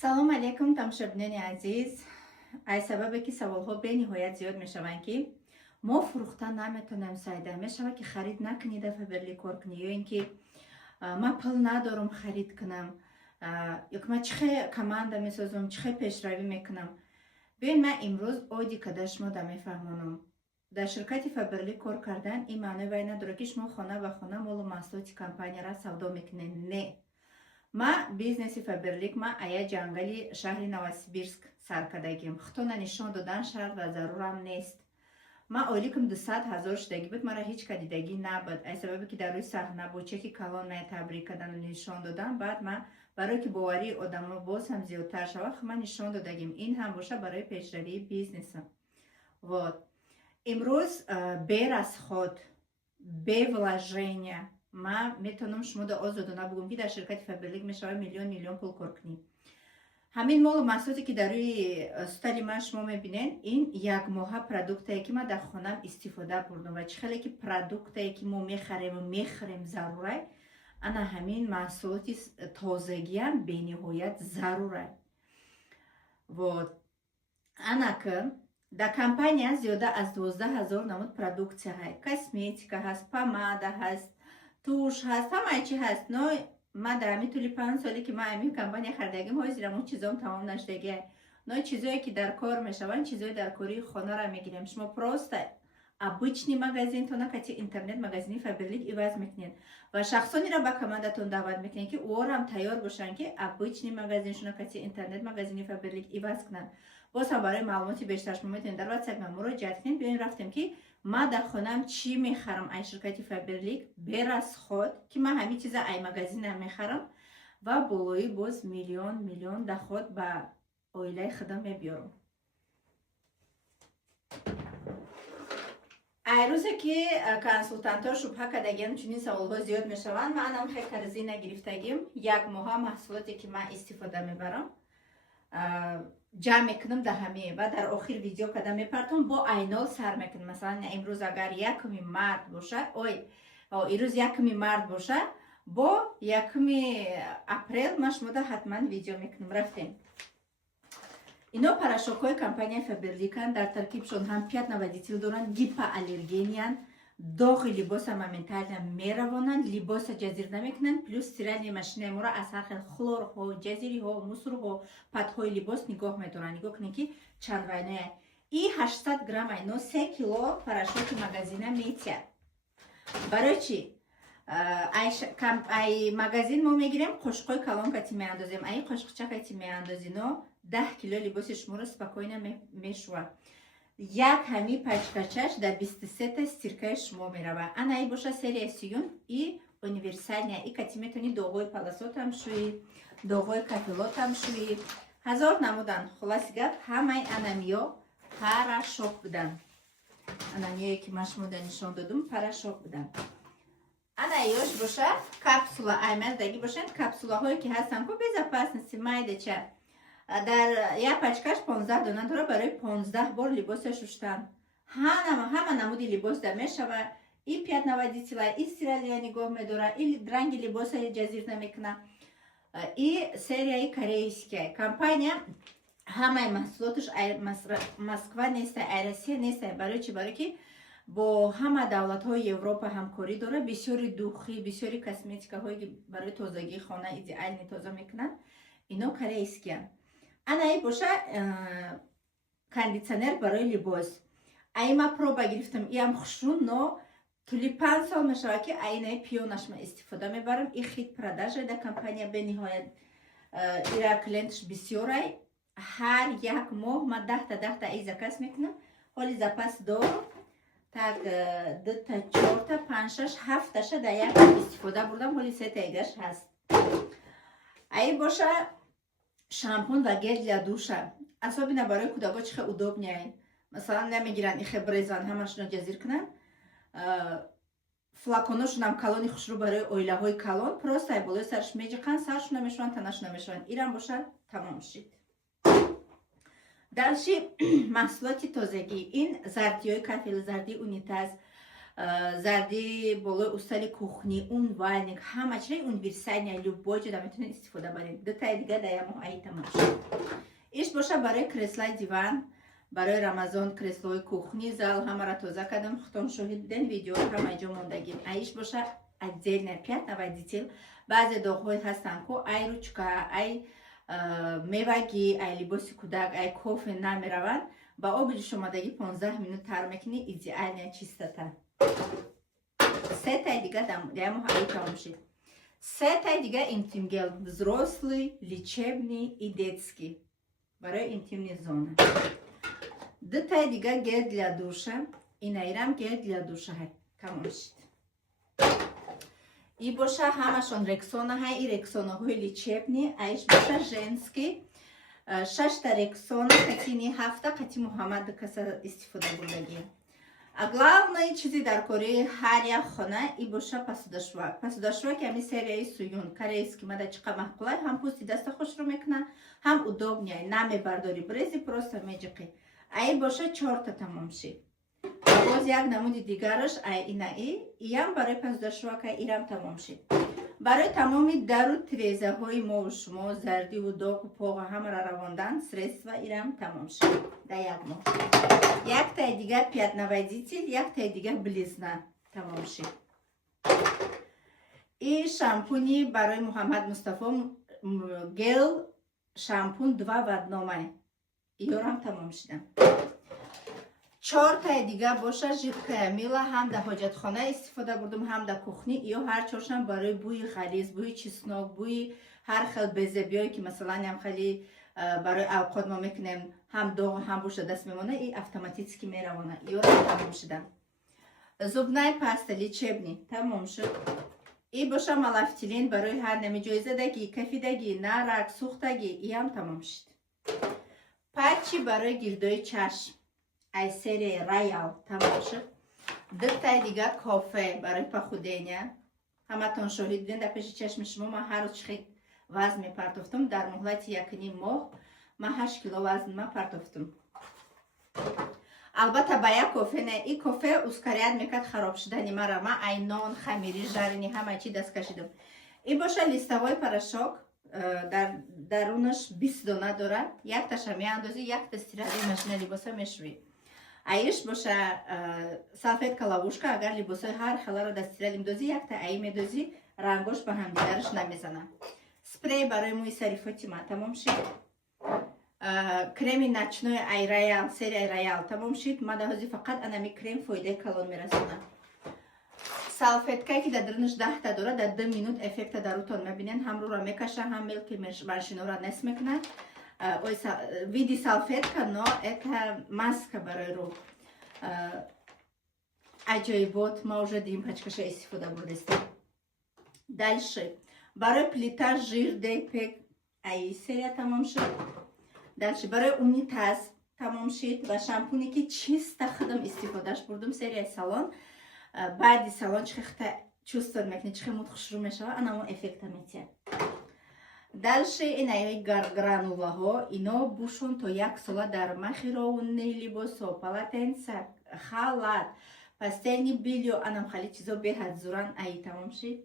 салом алейкум тамошобинони азиз. Ай сабабе ки саволҳо бениҳоят зиёд мешаванд ки мо фурӯхта наметонем сайда мешавад ки харид накунида фаберли кор кунӣ ё ин ки ман пул надорам харид кунам ё ки ман чӣ хел команда месозам, чӣ хел пешравӣ мекунам. биёед ман имрӯз оди када шумода мефаҳмонам. дар ширкати фаберли кор кардан ин маънои вай надорад ки шумо хона ба хона молу маҳсулоти компанияро савдо мекунед. Не, ма бизнеси фаберлик ма ая ҷангали шаҳри Новосибирск сар кардагим. Хитона нишон додан шарт ва зарурам нест. ма оиликам 200,000 шудагӣ буд, мара ҳеч кадидагӣ набуд. Ай сабабе ки дар рӯи саҳна бо чеки калон мая табрик кардану нишон додан, баъд ма барое ки боварии одамо боз ҳам зиёдтар шавад, ма нишон додагим. Ин ҳам боша барои пешравии бизнесам. Вот имрӯз бе расход, бе вложения ма метавонам шумода озодона бигӯям ки дар ширкати фаберлик мешавад миллион пул кор кунӣ. ҳамин молу маҳсулоте ки дар рӯи стали ман шумо мебинед, ин якмоҳа продуктае ки ман дар хонам истифода бурдам ва чӣ хеле ки продуктае ки мо мехӯрем зарурай, ана ҳамин маҳсулоти тозагиам бениҳоят зарурай. Вот ана ки дар компания зиёда аз 12,000 намуд продукция ҳаст. Косметика ҳаст, помада ҳаст, туш ҳаст, ҳамаи чи ҳаст. Но ман дар ҳамин тӯли 5 соле ки ман ҳамин компания хардагим, ҳозирам он чизом тамом нашудагиа. Но чизое ки дар кор мешаванд, чизои дар кори хонара мегирем. Шумо просто обычный магазин то накати интернет магазини фаберлик иваз мекунед ва шахсонеро ба командатон даъват мекунед ки орам тайёр бошанд ки обычный магазин шуно накати интернет магазини фаберлик иваз кунанд. боз ҳам барои маълумоти бештар шумо метавонед дар WhatsApp ма муроҷиат кунед. биёем рафтем ки ман дар хонам чӣ мехарам ай ширкати фаберлик бе расход, ки ман ҳамин чиза ай магазинам мехарам ва болои боз миллион доход ба оилаи худам мебиёрам. ай рӯзе ки консултантҳо шубҳа кардагиам чунин саволҳо зиёд мешаванд, манам хел қарзи нагирифтагим. як моҳа маҳсулоте ки ман истифода мебарам ҷамъ мекунам дар ҳамин ва дар охир видео када мепартам бо айнол сар мекунам. масалан имрӯз агар 1 март боша, имрӯз 1 март боша, бо 1 апрел ман шумода ҳатман видео мекунам. рафтем ино порошокҳои компанияи фаберликан. дар таркибшон ҳам пятноводитель доранд, гипоаллергениян, доғи либоса моментально меравонанд, либоса ҷазир намекунанд, плюс стиральни машинаи моро аз ҳар хел хлорҳо, ҷазириҳо, мусорҳо, падҳои либос нигоҳ медоранд. нигоҳ кунед ки чанд вайное и 800 грамм айно 3 кило порошоки магазина метиҳад. барои чӣ? ай магазин мо мегирем, қошуқҳои калон кати меандозем, ай қошуқча кати меандозино 10 кило либоси шуморо спокойно мешувад. як ҳами пачкачаш дар 23 стиркаи шумо меравад. ана ай боша серия сиюн и универсальния. и кати метавонӣ доғҳои паласотам шӯӣ, доғҳои кафелотам шӯӣ, ҳазор намудан. хулоси гап ҳамаи анамиё порошок будан. анамиёе ки ман шумода нишон додум порошок будан. ана ёш боша капсула аймаздагӣ бошанд. капсулаҳое ки ҳастанд ко безопасности майдача дар як пачкаш 15 дона дора барои 15 бор либоса шуштан. ҳама намуди либос дар мешавад. и пятноводителя, и стиралия нигоҳ медора, и ранги либоса ҷазир намекуна, и серияи корейская компания. ҳамаи маҳсулоташ Москва неста, ай Россия неста. барои чӣ? барои ки бо ҳама давлатҳои Европа ҳамкорӣ дора. бисёри духӣ, бисёри косметикаҳое ки барои тозагии хона идеални тоза мекунанд, ино корейския. ана ай боша кондитсионер барои либос. ай ма проба гирифтам, иам хушрун, но тӯли 5 сол мешавад ки айнаи пионаш ма истифода мебарам. и хит продажа да компания бениҳоят ира клиентш бисёрай. ҳар як моҳ ма 10 ай заказ мекунам. ҳоли запас дорам. так 2 4 5 6 7 таша дар як истифода бурдам. ҳоли 3 тагаш ҳаст. ай боша шампун ва гел для душа. особенно барои кӯдако чихе удобняй. масалан намегиранд ихе брезан ҳамашро ҷазир кунанд. флаконошунам калони хушрӯ барои оилаҳои калон. просто ай болои сарш меҷиқанд, саршуна мешаванд, танашуна мешаванд. ирам боша тамом шид. далши маҳсулоти тозагӣ. ин зардиҳои кафел, зардии унитаз, зарди болои устали кухни, умывальник, ҳама чиз универсальная любой ҷо метавонед истифода баред. Дутаи дига даяму айтамаш. Иш боша барои креслаи диван, барои Рамазон креслои кухни, зал ҳамаро тоза кардам. Худтон шоҳид буден, видео ҳама ҷо мондагим. Иш боша отдельная пятновая деталь. Баъзе доғҳои ҳастанд ко ай ручка, ай мевагӣ, ай либоси кӯдак, ай кофе намераванд. Ба оби ҷӯшомадаги 15 минут тар мекунӣ, идеальная чистота. Сетай дига даяму ҳаи тамом шид. Сетай дига интим-гел, взрослый, лечебный и детский. Барои интимни зона. Дутай дига гел для душа. Инаирам гел для душа. Тамом шид. И боша ҳамашон рексонаҳай, и рексонаҳои лечебни, аиш боша женский. 6 рексона, қатини 7 қати Муҳаммад каса истифода бурдагӣ. А главное чизи дар кори ҳар як хона и боша посудашвак. Посудашвак ями серияи суюн, корейский, мада чиқа маҳқулай, ҳам пусти даста хушрӯ мекуна, ҳам удобняй, намебардори брези, просто меҷиқи. Ай боша 4 тамом шид. Боз як намуди дигараш ай инаи, иям барои посудашвака ирам тамом шид. Барои тамоми дару тирезаҳои мову шумо, зардиву доғу поға ҳамаро равондан средства ирам тамом шид. Да як моҳ. Яктай дига пятновая деталь, яктай дига близна тамом шид. И шампуни барои Муҳаммад Мустафо гел шампун 2 в 1. Иёрам тамом шидам. 4 дига боша жидкая мила, ҳам да ҳоҷатхона истифода бурдум, ҳам да кухни. Иё ҳар чоршам барои бӯи ғализ, бӯи чеснок, бӯи ҳар хел безебиёй ки масалан ям хели барои авқот мо мекунем, ҳам доғ ҳам боша даст мемона, и автоматически меравона. Иёрам тамом шидам. Зубная паста лечебни тамом шуд. И боша малафтилин барои ҳар нами ҷойзадагӣ, кафидагӣ, нарак, сӯхтагӣ, иям тамом шид. Патчи барои гирдои чашм. Ай серия Royal тамом шуд. Дутай дига кофе барои похудения. Ҳаматон шоҳид буден, дар пеши чашми шумо ман ҳар рӯз чихе вазн мепартофтум. Дар муҳлати 1.5 моҳ ман 8 кило вазн мепартофтум. Албатта ба як кофе не, и кофе ускоряд мекард хароб шудани мара. Ман ай нон, хамири, жарини ҳама чи даст кашидам. И боша листовой порошок, дарунаш 20 дона дорад. Якташа меандозӣ, якта стирази машина либоса мешӯӣ. Аиш боша салфетка лавушка, агар либосои ҳар хеларо дар стирали медозӣ, якта аи медозӣ, рангош ба ҳамдигараш намезана. Спрей барои мӯи сари Фотима тамом шид. Креми начной ай Royal, серияи Royal тамом шид. Мадаҳози фақат анами крем фоидаи калон мерасонад. Салфеткае ки дар дарунаш 10 та дорад, дар 2 минут эффекта дар рӯтон мебинен, ҳам рӯра мекаша, ҳам мелки машинора нест мекунад. Види салфетка, но это маска барои рӯ. Аҷоибот, ма уже димпачкаша истифода бурдастем. Дальше барои плита жир депек ай серия тамом шуд. Дальше барои унитаз тамом шид ва шампуне ки чиста худам истифодаш бурдум, серияи салон. Баъди салон чихта чувствовать мекунед, чихе муд хушрӯ мешава, анамо эффекта метиҳад. Дальше инаи гранулаҳо, ино бушон то 1 сола дар махировни либосо, полотенца, халат, пастелни бельё, анам хали чизо беҳад зуран, аи тамом шид.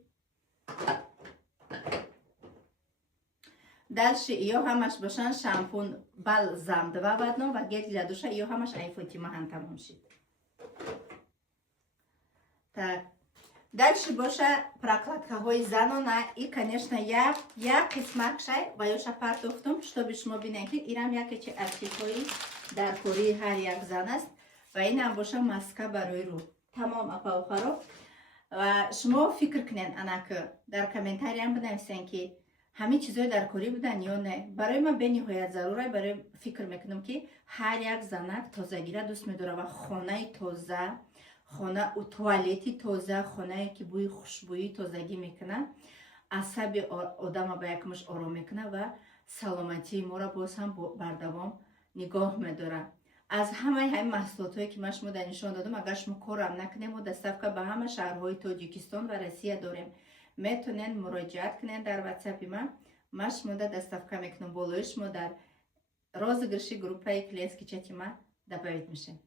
Дальше иё ҳамаш бошан шампун балзам 2 в 1 ва гел для душа, иё ҳамаш ай Фотимаҳан тамом шид. Так. Дальше боша прокладкаҳои занона и, конечно, як қисмак шай ва ёша партофтум, чтобы шумо бинед ки ирам якечи артикҳои дар кории ҳар як зан аст ва инам боша маска барои рӯ. Тамом апаухаро. Ва шумо фикр кунед, анаки дар комментариям бинависен ки ҳамин чизои дар корӣ будан ё не. Барои ман бениҳоят зарура, барои фикр мекунам ки ҳар як занак тозагира дӯст медорад ва хонаи тоза, хона туалети тоза, хонае ки бӯи хушбӯӣ тозагӣ мекунад, асаби одама ба як муш ором мекунад ва саломатии моро боз ҳам бардавом нигоҳ медорад. Аз ҳамаи ҳамин маҳсулотҳое ки ман шумо дар нишон додам, агар шумо корам накунем, мо доставка ба ҳама шаҳрҳои Тоҷикистон ва Россия дорем. Метонед муроҷиат кунед дар ватсапи ман шумо да доставка мекунам. Болои шумо дар розыгрыши группаи клиентский чати ман добавить мешем.